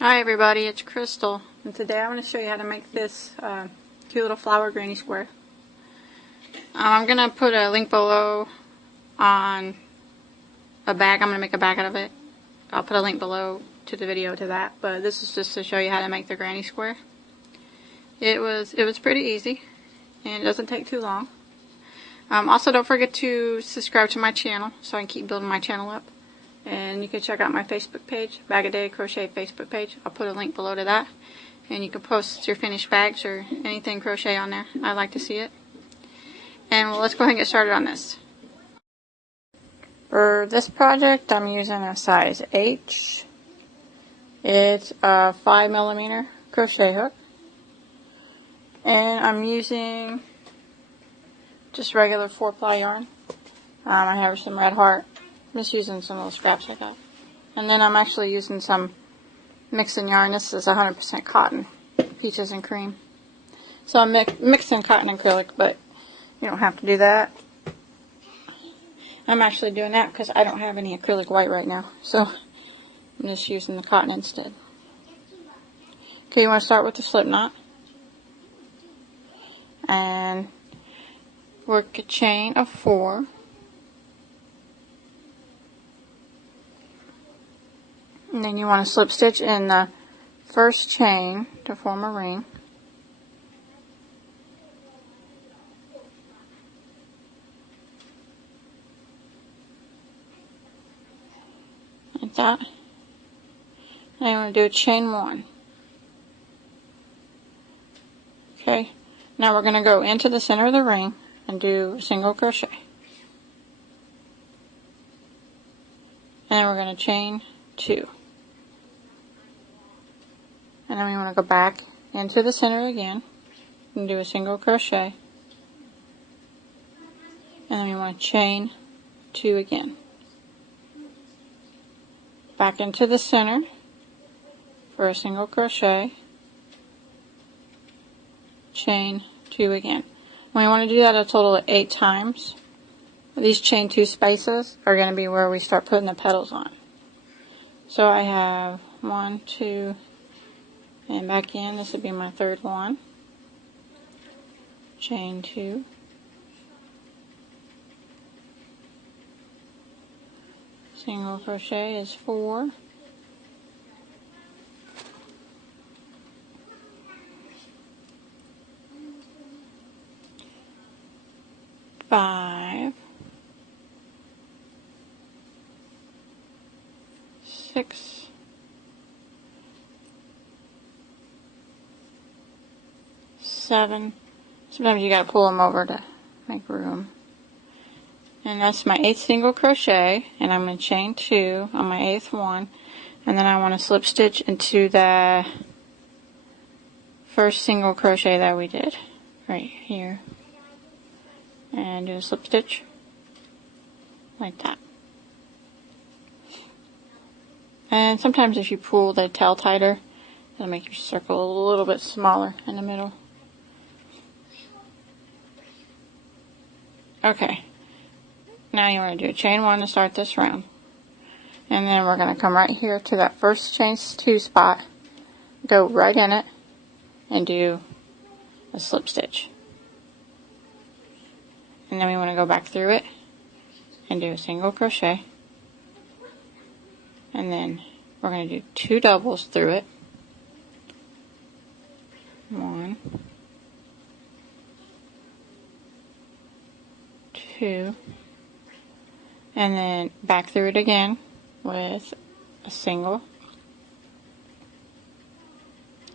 Hi everybody, it's Crystal, and today I'm going to show you how to make this cute little flower granny square. I'm going to put a link below on a bag. I'm going to make a bag out of it. I'll put a link below to the video to that, but this is just to show you how to make the granny square. It was pretty easy, and it doesn't take too long. Also, don't forget to subscribe to my channel so I can keep building my channel up. And you can check out my Facebook page, Bagoday Crochet Facebook page. I'll put a link below to that. And you can post your finished bags or anything crochet on there. I like to see it. And let's go ahead and get started on this. For this project, I'm using a size H. It's a 5mm crochet hook. And I'm using just regular 4-ply yarn. I have some red heart. I'm just using some little scraps I got. And then I'm actually using some mixing yarn. This is 100% cotton, peaches and cream. So I'm mixing cotton and acrylic, but you don't have to do that. I'm actually doing that because I don't have any acrylic white right now. So I'm just using the cotton instead. Okay, you want to start with the slip knot. And work a chain of 4. And then you want to slip stitch in the first chain to form a ring. Like that. Now you want to do a chain 1. Okay. Now we're going to go into the center of the ring and do a single crochet. And then we're going to chain 2. And then we want to go back into the center again and do a single crochet. And then we want to chain 2 again. Back into the center for a single crochet. Chain 2 again. We want to do that a total of 8 times. These chain 2 spaces are going to be where we start putting the petals on. So I have 1, 2, and back in. This would be my third one. Chain 2. Single crochet is 4. Five. 6. 7. Sometimes you gotta pull them over to make room. And that's my 8th single crochet, and I'm going to chain 2 on my 8th one, and then I want to slip stitch into the first single crochet that we did right here, and do a slip stitch like that. And sometimes if you pull the tail tighter, it'll make your circle a little bit smaller in the middle. Okay, now you want to do a chain 1 to start this round. And then we're going to come right here to that first chain 2 spot, go right in it, and do a slip stitch. And then we want to go back through it and do a single crochet. And then we're going to do 2 doubles through it. 1, 2, and then back through it again with a single,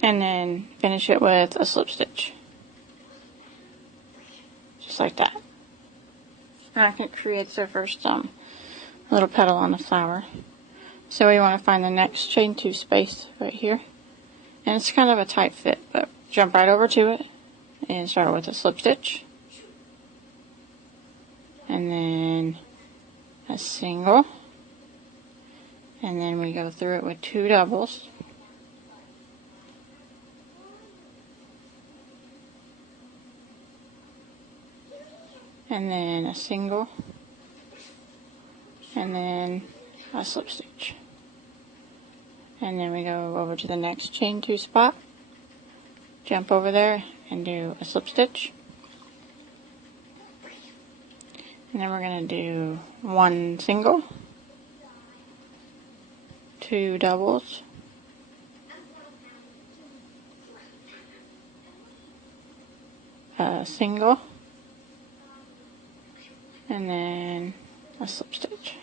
and then finish it with a slip stitch, just like that. And I think it creates our first little petal on the flower. So we want to find the next chain 2 space right here, and it's kind of a tight fit, but jump right over to it and start with a slip stitch. And then a single, and then we go through it with 2 doubles, and then a single, and then a slip stitch. and then we go over to the next chain 2 spot, jump over there and do a slip stitch, and then we're going to do 1 single, 2 doubles, a single, and then a slip stitch.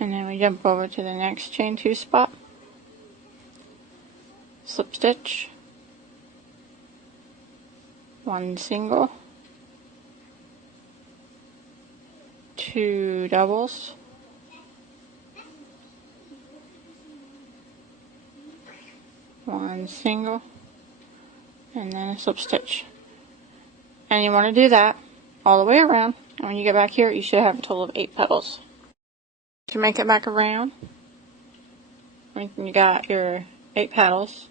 And then we jump over to the next chain 2 spot, slip stitch, 1 single, 2 doubles, one single, and then a slip stitch. And you want to do that all the way around. And when you get back here, you should have a total of 8 petals. To make it back around, when you got your 8 petals,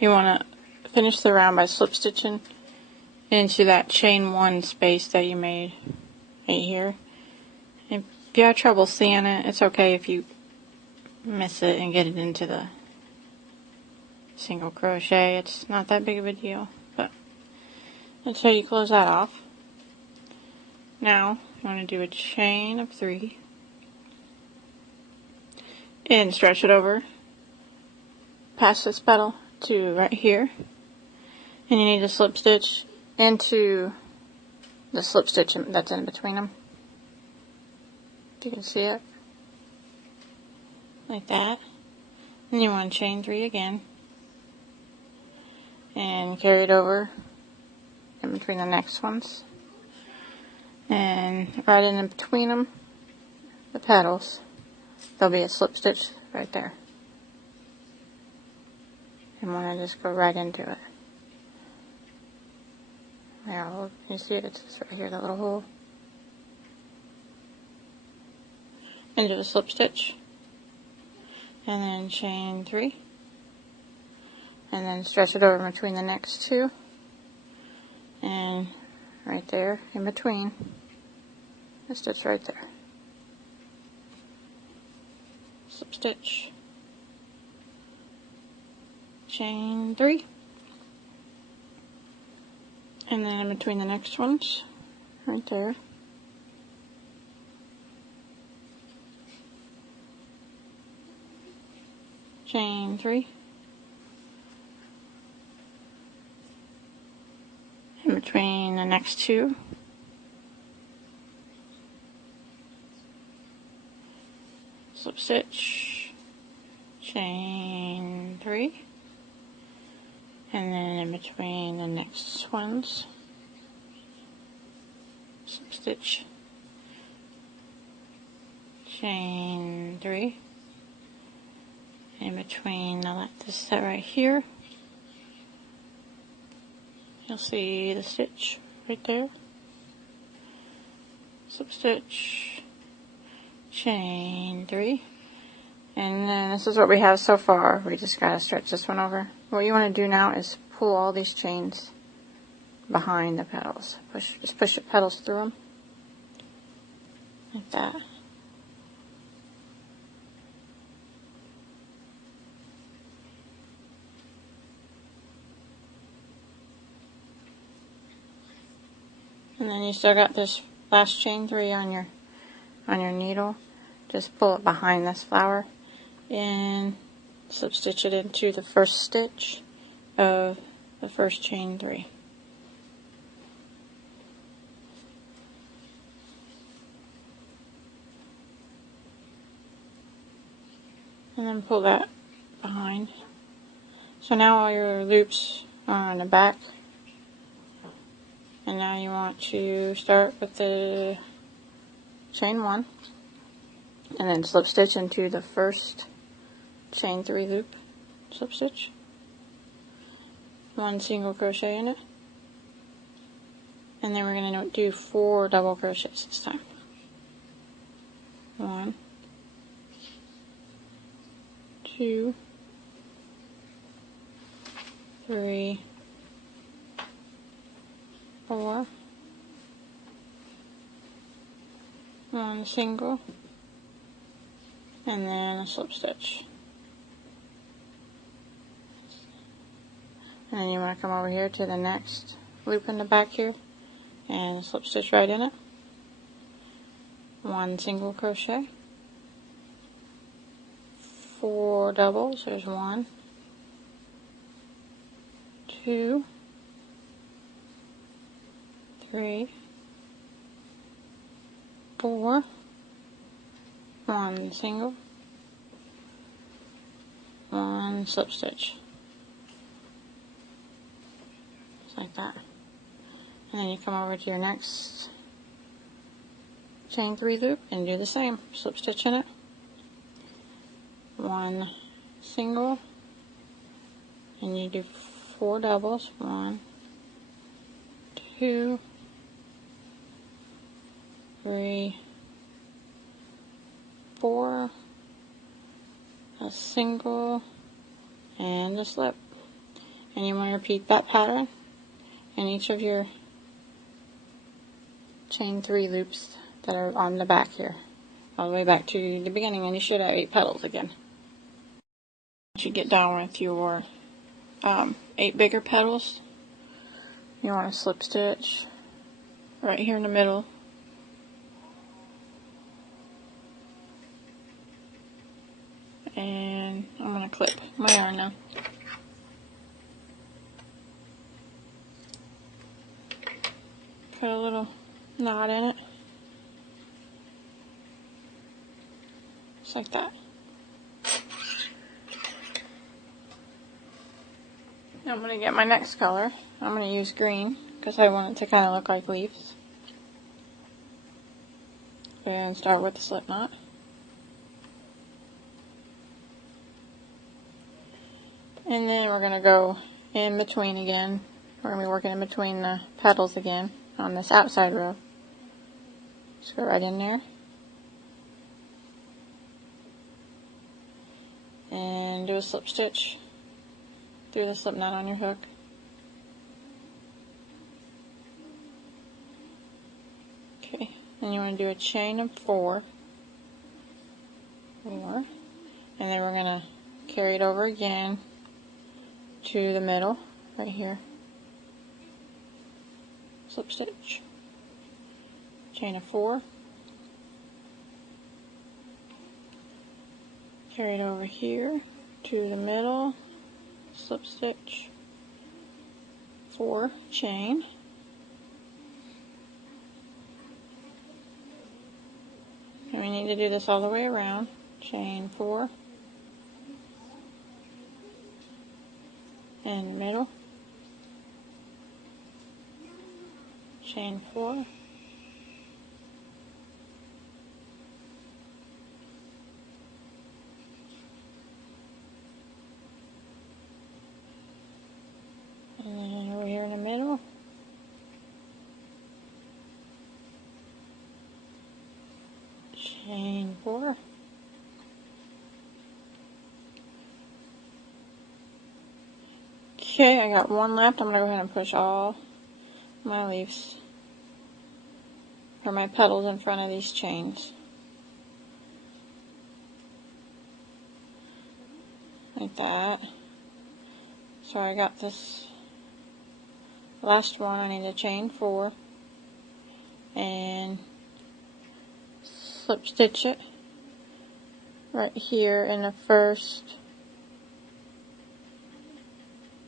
you want to finish the round by slip stitching into that chain 1 space that you made right here. If you have trouble seeing it, it's okay if you miss it and get it into the single crochet. It's not that big of a deal, but that's how you close that off. Now you want to do a chain of 3 and stretch it over past this petal to right here, and you need to slip stitch into the slip stitch that's in between them. If you can see it like that. Then you want to chain 3 again and carry it over in between the next ones, and right in between them, the petals, there'll be a slip stitch right there. And want to just go right into it. There, you see it? It's just right here, the little hole. Into the slip stitch, and then chain 3, and then stretch it over between the next 2, and right there in between, a stitch right there. Slip stitch, chain 3, and then in between the next ones, right there. Chain 3, in between the next 2, slip stitch, chain 3, and then in between the next ones, slip stitch, chain 3, in between this set right here, you'll see the stitch right there, slip stitch, chain 3, and then this is what we have so far. We just gotta stretch this one over. What you want to do now is pull all these chains behind the petals. Just push the petals through them like that. And then you still got this last chain 3 on your needle. Just pull it behind this flower and slip stitch it into the first stitch of the first chain 3. And then pull that behind. So now all your loops are on the back. And now you want to start with the chain 1 and then slip stitch into the first chain 3 loop, slip stitch, 1 single crochet in it, and then we're going to do 4 double crochets this time. 1, 2, 3, 4, 1 single, and then a slip stitch. And then you want to come over here to the next loop in the back here and slip stitch right in it. 1 single crochet, 4 doubles. There's 1, 2, 3, 4, 1 single, 1 slip stitch. Just like that. And then you come over to your next chain 3 loop and do the same. Slip stitch in it. 1 single, and you do 4 doubles. 1, 2, 3, 4, a single, and a slip. And you want to repeat that pattern in each of your chain 3 loops that are on the back here, all the way back to the beginning, and you should have 8 petals again. Once you get done with your 8 bigger petals, you want to slip stitch right here in the middle, and I'm going to clip my yarn now. Put a little knot in it, just like that. I'm going to get my next color. I'm going to use green because I want it to kind of look like leaves. And start with the slip knot. And then we're going to go in between again. We're going to be working in between the petals again on this outside row. Just go right in there. And do a slip stitch through the slip knot on your hook. Okay, then you want to do a chain of 4. 4. And then we're going to carry it over again to the middle, right here. Slip stitch. Chain of 4. Carry it over here to the middle. Slip stitch, 4, chain, and we need to do this all the way around. Chain 4, and middle, chain 4, and then over here in the middle, chain 4, okay, I got 1 left. I'm going to go ahead and push all my leaves, or my petals, in front of these chains, like that. So I got this last one. I need to chain 4 and slip stitch it right here in the first,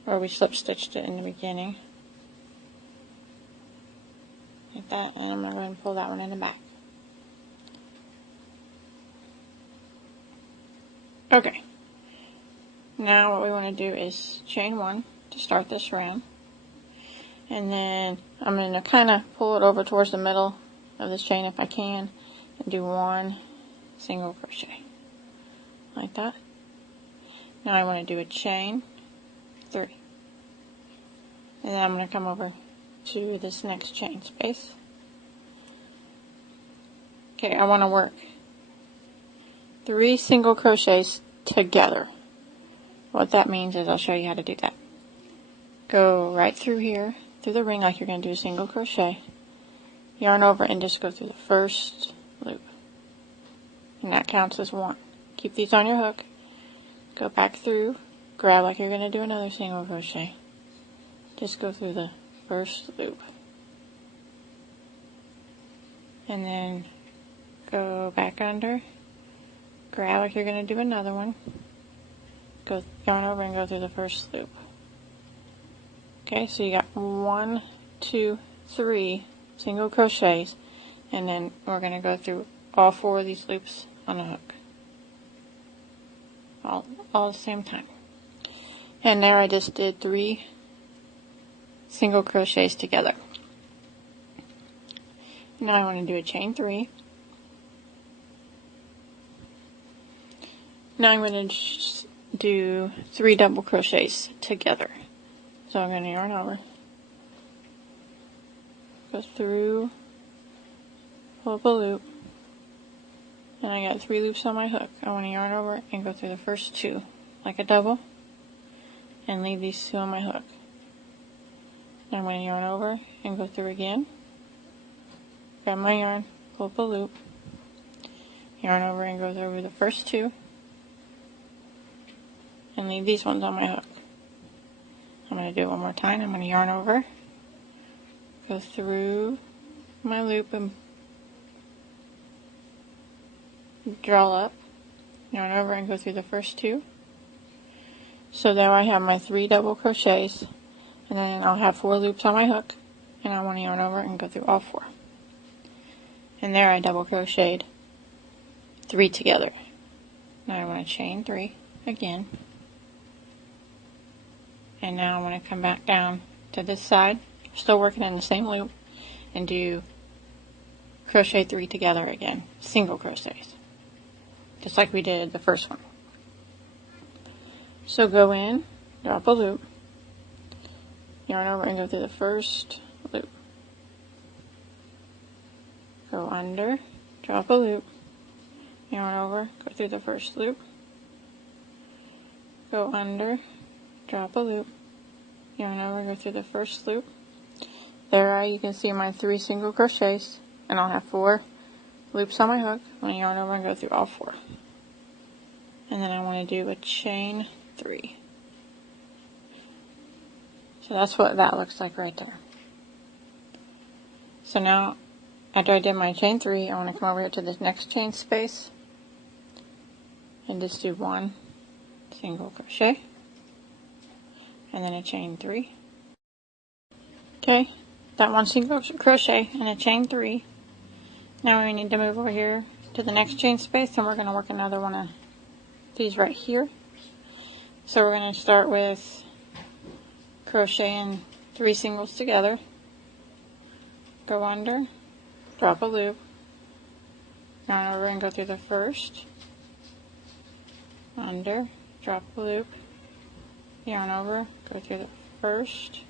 where we slip stitched it in the beginning, like that. And I'm going to go ahead and pull that one in the back. Okay, now what we want to do is chain 1 to start this round. And then I'm going to kind of pull it over towards the middle of this chain if I can, and do 1 single crochet, like that. Now I want to do a chain 3. And then I'm going to come over to this next chain space. Okay, I want to work 3 single crochets together. What that means is I'll show you how to do that. Go right through here, through the ring like you're going to do a single crochet, yarn over and just go through the first loop, and that counts as 1. keep these on your hook, go back through, grab like you're going to do another single crochet. Just go through the first loop. And then go back under, grab like you're going to do another one, go yarn over and go through the first loop. Okay, so you got 1, 2, 3 single crochets, and then we're going to go through all 4 of these loops on the hook. All at the same time. And there I just did 3 single crochets together. Now I want to do a chain 3. Now I'm going to do 3 double crochets together. So I'm going to yarn over, go through, pull up a loop, and I got 3 loops on my hook. I want to yarn over and go through the first 2 like a double and leave these 2 on my hook. Now I'm going to yarn over and go through again, grab my yarn, pull up a loop, yarn over and go through the first 2 and leave these ones on my hook. I'm going to do it one more time. I'm going to yarn over, go through my loop and draw up, yarn over and go through the first 2. So there I have my 3 double crochets, and then I'll have 4 loops on my hook, and I want to yarn over and go through all 4. And there I double crocheted 3 together. Now I want to chain 3 again. And now I want to come back down to this side, still working in the same loop, and do crochet 3 together again, single crochets, just like we did the first one. So go in, drop a loop, yarn over and go through the first loop, go under, drop a loop, yarn over, go through the first loop, go under, drop a loop, yarn over, go through the first loop. There you can see my 3 single crochets, and I'll have 4 loops on my hook. I'm going to yarn over and go through all 4. And then I want to do a chain 3. So that's what that looks like right there. So now, after I did my chain 3, I want to come over here to this next chain space and just do 1 single crochet. And then a chain 3. Okay, that 1 single crochet and a chain 3. Now we need to move over here to the next chain space, and we're going to work another one of these right here. So we're going to start with crocheting 3 singles together, go under, drop a loop, yarn over and go through the first, under, drop a loop, yarn over, go through the first,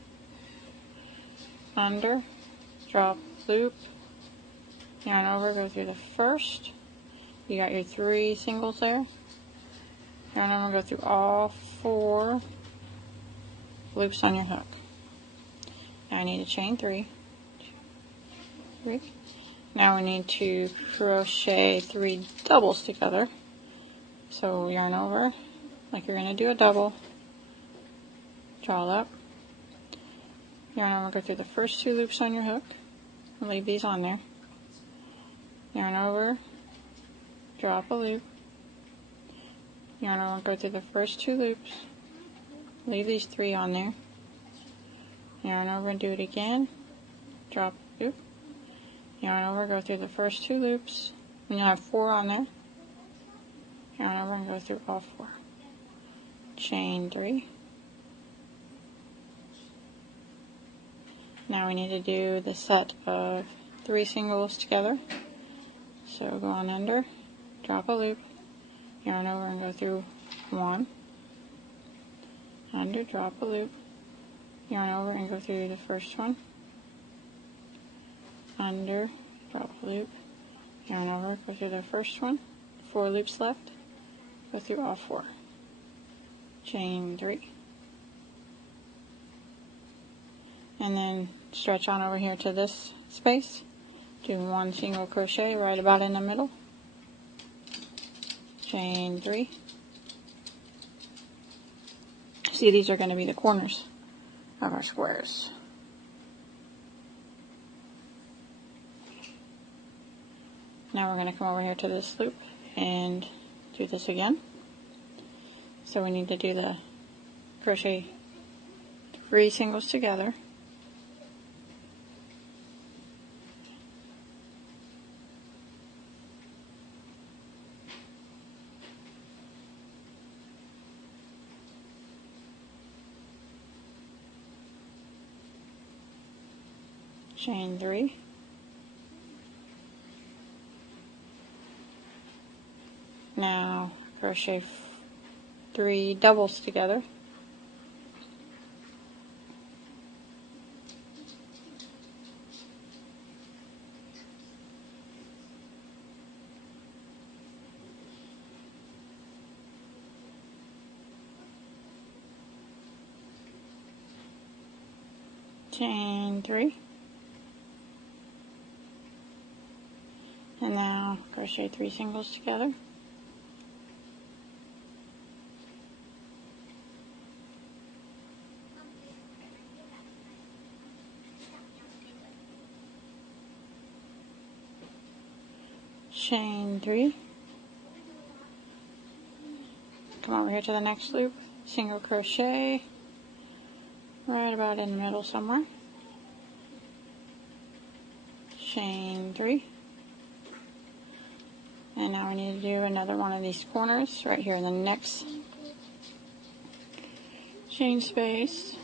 under, drop, loop, yarn over, go through the first. You got your 3 singles there. Yarn over, go through all 4 loops on your hook. Now I need to chain 3. 3. Now we need to crochet 3 doubles together. So yarn over like you're going to do a double. Draw up, yarn over, go through the first 2 loops on your hook, and leave these on there. Yarn over, drop a loop, yarn over, go through the first 2 loops, leave these 3 on there. Yarn over and do it again, drop a loop, yarn over, go through the first 2 loops, and you'll have 4 on there. Yarn over and go through all 4. Chain 3. Now we need to do the set of 3 singles together. So go on under, drop a loop, yarn over and go through 1, under, drop a loop, yarn over and go through the first one, under, drop a loop, yarn over, go through the first one, 4 loops left, go through all 4. Chain 3. And then stretch on over here to this space, do 1 single crochet right about in the middle, chain 3. See, these are going to be the corners of our squares. Now we're going to come over here to this loop and do this again. So we need to do the crochet 3 singles together. Chain 3. Now crochet 3 doubles together. Chain 3. And now crochet 3 singles together. Chain 3. Come over here to the next loop, single crochet right about in the middle somewhere. Chain 3. And now we need to do another one of these corners right here in the next chain space.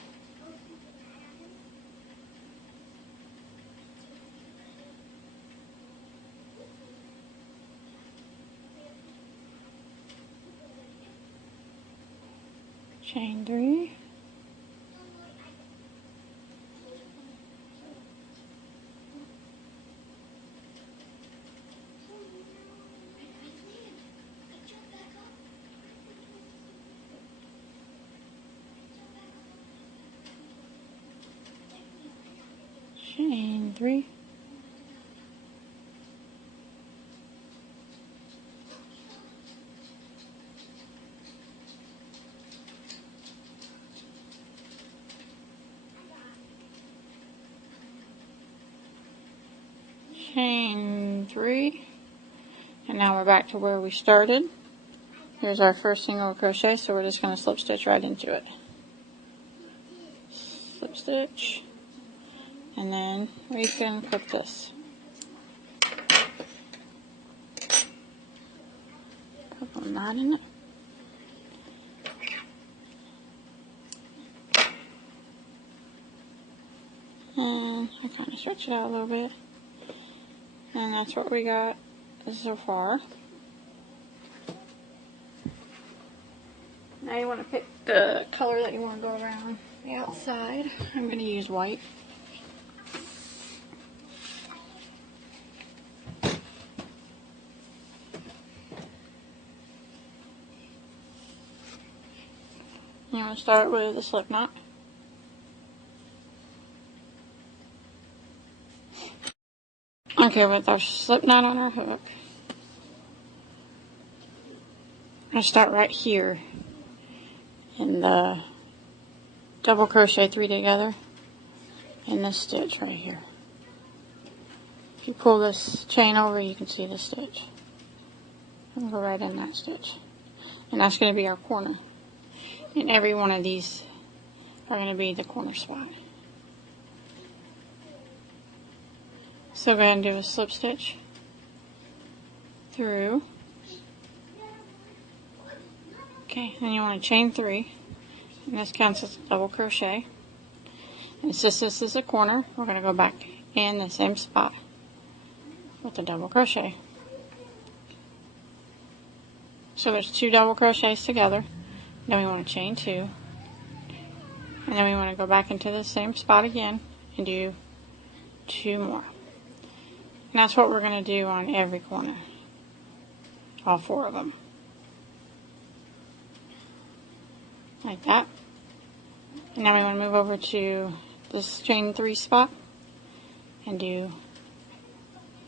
Chain 3. Chain 3. Chain 3. And now we're back to where we started. Here's our first single crochet, so we're just going to slip stitch right into it. Slip stitch. And then we can clip this. Put a knot in it. And I kind of stretch it out a little bit. And that's what we got so far. Now you want to pick the color that you want to go around the outside. I'm going to use white. You want to start with a slip knot. Okay, with our slip knot on our hook, I start right here in the double crochet 3 together in this stitch right here. If you pull this chain over, you can see the stitch. I'll go right in that stitch. And that's going to be our corner. And every one of these are going to be the corner spot. So go ahead and do a slip stitch through. Okay, then you want to chain 3. And this counts as a double crochet. And since this is a corner, we're going to go back in the same spot with a double crochet. So there's 2 double crochets together. Then we want to chain 2. And then we want to go back into the same spot again and do 2 more. And that's what we're going to do on every corner. All 4 of them. Like that. And now we want to move over to this chain 3 spot and do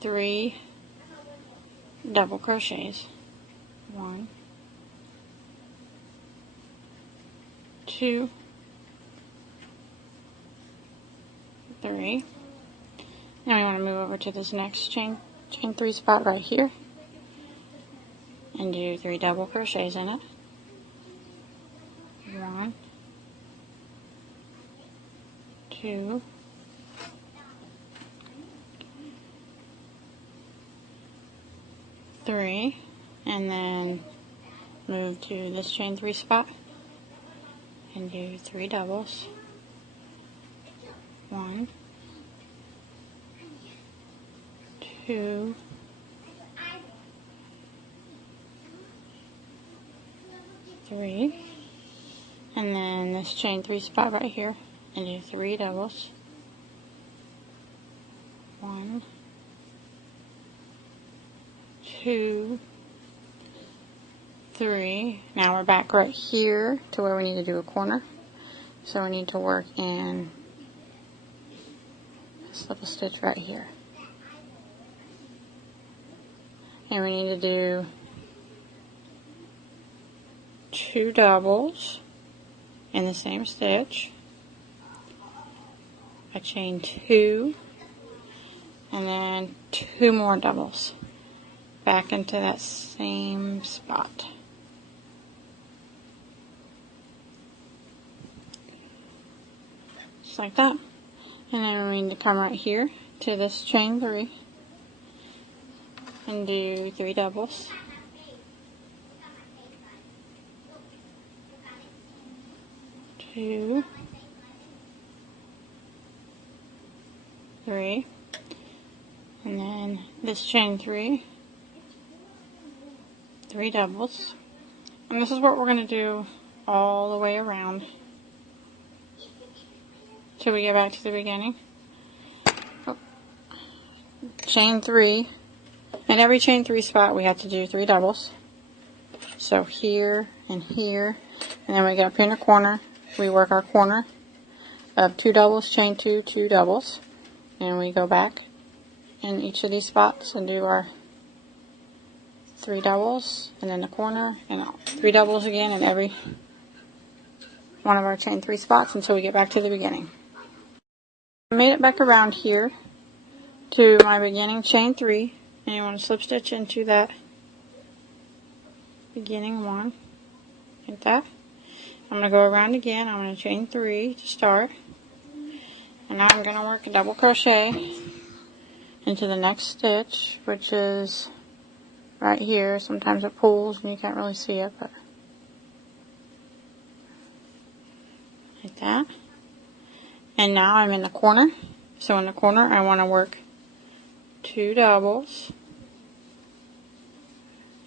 3 double crochets 1, 2, 3. Now we want to move over to this next chain 3 spot right here and do 3 double crochets in it. 1, 2, 3, and then move to this chain 3 spot and do 3 doubles. 1, 2, 3, and then this chain 3 spot right here and do 3 doubles. 1, 2, 3. Now we're back right here to where we need to do a corner. So we need to work in this little stitch right here. And we need to do 2 doubles in the same stitch. I chain 2 and then 2 more doubles back into that same spot. Just like that. And then we need to come right here to this chain 3 and do 3 doubles. 2, 3, and then this chain 3, 3 doubles, and this is what we're going to do all the way around till we get back to the beginning. Oh. Chain 3, in every chain 3 spot we have to do 3 doubles, so here and here, and then we get up here in the corner, we work our corner of 2 doubles, chain 2, 2 doubles, and we go back in each of these spots and do our 3 doubles, and then the corner, and 3 doubles again in every one of our chain 3 spots until we get back to the beginning. I made it back around here to my beginning chain 3, and you want to slip stitch into that beginning one, like that. I'm going to go around again. I'm going to chain 3 to start, and now I'm going to work a double crochet into the next stitch, which is right here. Sometimes it pulls and you can't really see it, but like that. And now I'm in the corner. So in the corner I want to work 2 doubles,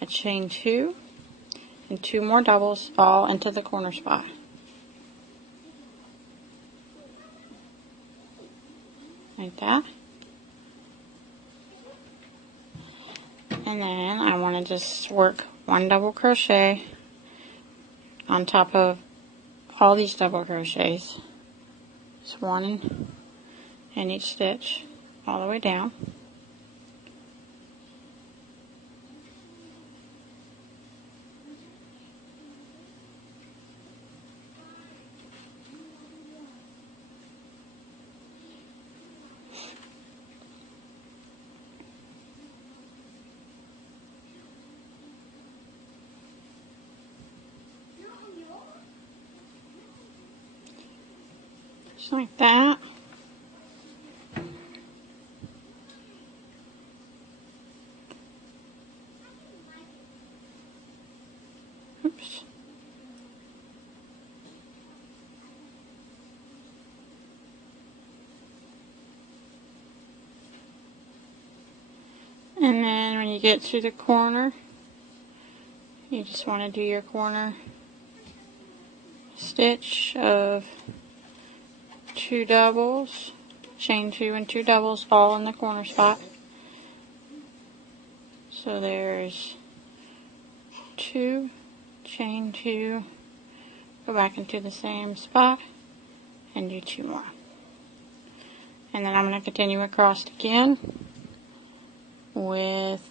a chain 2, and 2 more doubles all into the corner spot. Like that. And then I want to just work 1 double crochet on top of all these double crochets. Just 1 in each stitch all the way down. Just like that. Oops. And then when you get to the corner, you just want to do your corner stitch of 2 doubles, chain 2 and 2 doubles all in the corner spot. So there's 2, chain 2, go back into the same spot and do 2 more. And then I'm going to continue across again with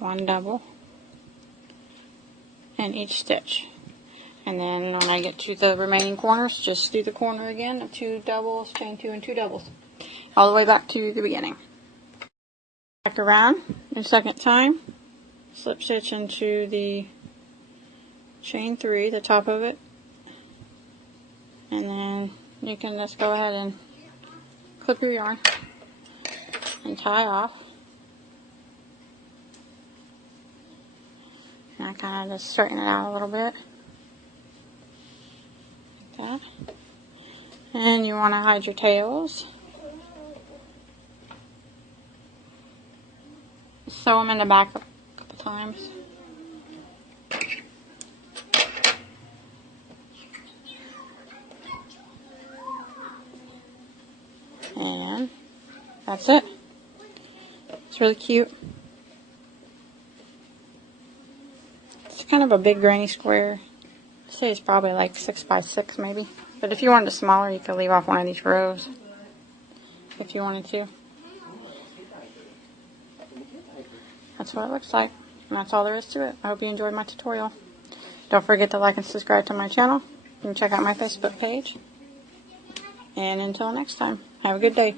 1 double in each stitch. And then when I get to the remaining corners, just do the corner again of 2 doubles, chain 2 and 2 doubles, all the way back to the beginning. Back around a second time, slip stitch into the chain 3, the top of it, and then you can just go ahead and clip your yarn and tie off. And I kind of just straighten it out a little bit, like that. And you want to hide your tails. Sew them in the back a couple times. And that's it. It's really cute. It's kind of a big granny square. I'd say it's probably like 6 by 6 maybe. But if you wanted it smaller, you could leave off one of these rows if you wanted to. That's what it looks like. And that's all there is to it. I hope you enjoyed my tutorial. Don't forget to like and subscribe to my channel. You can check out my Facebook page. And until next time, have a good day.